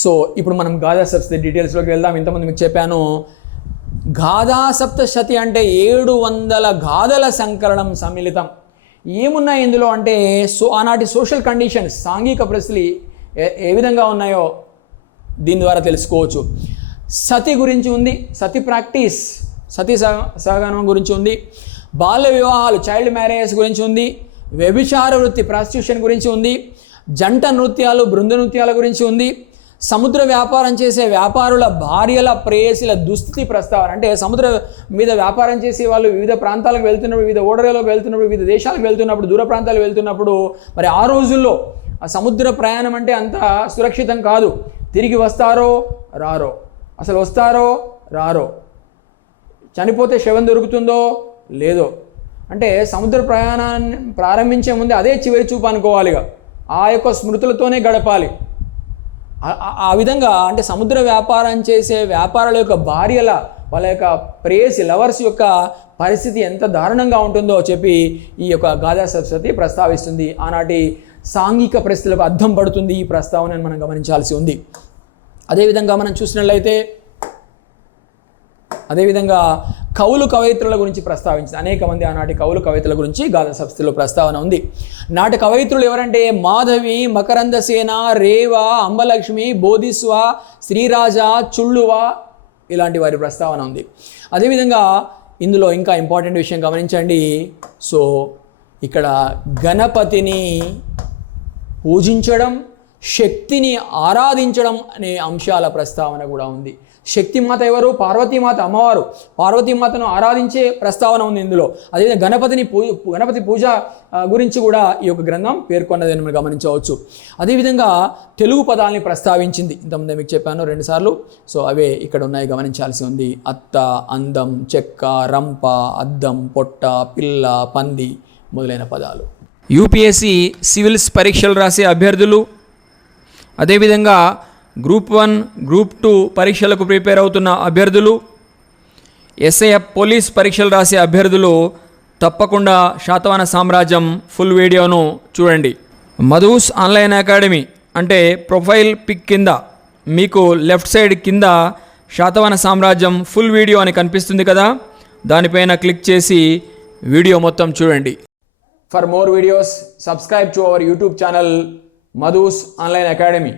So ఇప్పుడు మనం గాథా సప్తశతి డీటెయిల్స్లోకి వెళ్దాం. ఇంతకుముందు మీకు చెప్పాను, గాథా సప్తశతి అంటే 700 గాథల సంకలనం సమ్మిళితం. ఏమున్నాయి ఇందులో అంటే ఆనాటి సోషల్ కండిషన్స్, సాంఘిక పరిస్థితులు ఏ విధంగా ఉన్నాయో దీని ద్వారా తెలుసుకోవచ్చు. సతి గురించి ఉంది, సతి ప్రాక్టీస్, సతీ సహగమనం గురించి ఉంది, బాల్య వివాహాలు చైల్డ్ మ్యారేజెస్ గురించి ఉంది, వ్యభిచార వృత్తి ప్రాస్టిట్యూషన్ గురించి ఉంది, జంట నృత్యాలు బృంద నృత్యాల గురించి ఉంది, సముద్ర వ్యాపారం చేసే వ్యాపారుల భార్యల ప్రేయసిల దుస్థితి ప్రస్తావన. అంటే సముద్ర మీద వ్యాపారం చేసే వాళ్ళు వివిధ ప్రాంతాలకు వెళ్తున్నప్పుడు, వివిధ ఓడరేలకు వెళ్తున్నప్పుడు, వివిధ దేశాలకు వెళ్తున్నప్పుడు, దూర ప్రాంతాలకు వెళ్తున్నప్పుడు, మరి ఆ రోజుల్లో ఆ సముద్ర ప్రయాణం అంటే అంత సురక్షితం కాదు. తిరిగి వస్తారో రారో, అసలు వస్తారో రారో, చనిపోతే శవం దొరుకుతుందో లేదో, అంటే సముద్ర ప్రయాణాన్ని ప్రారంభించే ముందే అదే చివరి చూపు అనుకోవాలిగా, ఆ యొక్క స్మృతులతోనే గడపాలి. ఆ విధంగా అంటే సముద్ర వ్యాపారం చేసే వ్యాపారుల యొక్క భార్యల, వాళ్ళ యొక్క ప్రేయసి లవర్స్ యొక్క పరిస్థితి ఎంత దారుణంగా ఉంటుందో చెప్పి ఈ యొక్క గాథా సప్తశతి ప్రస్తావిస్తుంది. ఆనాటి సాంఘిక పరిస్థితులకు అద్దం పడుతుంది ఈ ప్రస్తావనని మనం గమనించాల్సి ఉంది. అదేవిధంగా మనం చూసినట్లయితే కవులు కవయిత్రుల గురించి ప్రస్తావించింది. అనేక మంది ఆనాటి కవులు కవయిత్రుల గురించి గాథా సప్తశతిలో ప్రస్తావన ఉంది. నాటి కవయిత్రులు ఎవరంటే మాధవి, మకరందసేన, రేవ, అంబలక్ష్మి, బోధిస్వ, శ్రీరాజ, చుళ్ళువ, ఇలాంటి వారి ప్రస్తావన ఉంది. అదేవిధంగా ఇందులో ఇంకా ఇంపార్టెంట్ విషయం గమనించండి. సో ఇక్కడ గణపతిని పూజించడం, శక్తిని ఆరాధించడం అనే అంశాల ప్రస్తావన కూడా ఉంది. శక్తిమాత ఎవరు? పార్వతీమాత, అమ్మవారు. పార్వతీమాతను ఆరాధించే ప్రస్తావన ఉంది ఇందులో. అదేవిధంగా గణపతి పూజ గురించి కూడా ఈ యొక్క గ్రంథం పేర్కొన్నదని మనం గమనించవచ్చు. అదేవిధంగా తెలుగు పదాలని ప్రస్తావించింది. ఇంతకుముందే మీకు చెప్పాను 2 సార్లు. సో అవే ఇక్కడ ఉన్నాయి, గమనించాల్సి ఉంది. అత్త, అందం, చెక్క, రంప, అద్దం, పొట్ట, పిల్ల, పంది మొదలైన పదాలు. యూపీఎస్సీ సివిల్స్ పరీక్షలు రాసే అభ్యర్థులు, అదేవిధంగా గ్రూప్ 1, గ్రూప్ 2 పరీక్షలకు ప్రిపేర్ అవుతున్న అభ్యర్థులు, ఎస్ఐఎఫ్ పోలీస్ పరీక్షలు రాసే అభ్యర్థులు తప్పకుండా శాతవాహన సామ్రాజ్యం ఫుల్ వీడియోను చూడండి. మధుస్ ఆన్లైన్ అకాడమీ అంటే ప్రొఫైల్ పిక్ కింద మీకు లెఫ్ట్ సైడ్ కింద శాతవాహన సామ్రాజ్యం ఫుల్ వీడియో అని కనిపిస్తుంది కదా, దానిపైన క్లిక్ చేసి వీడియో మొత్తం చూడండి. For more videos, subscribe to our YouTube channel Madhu's Online Academy.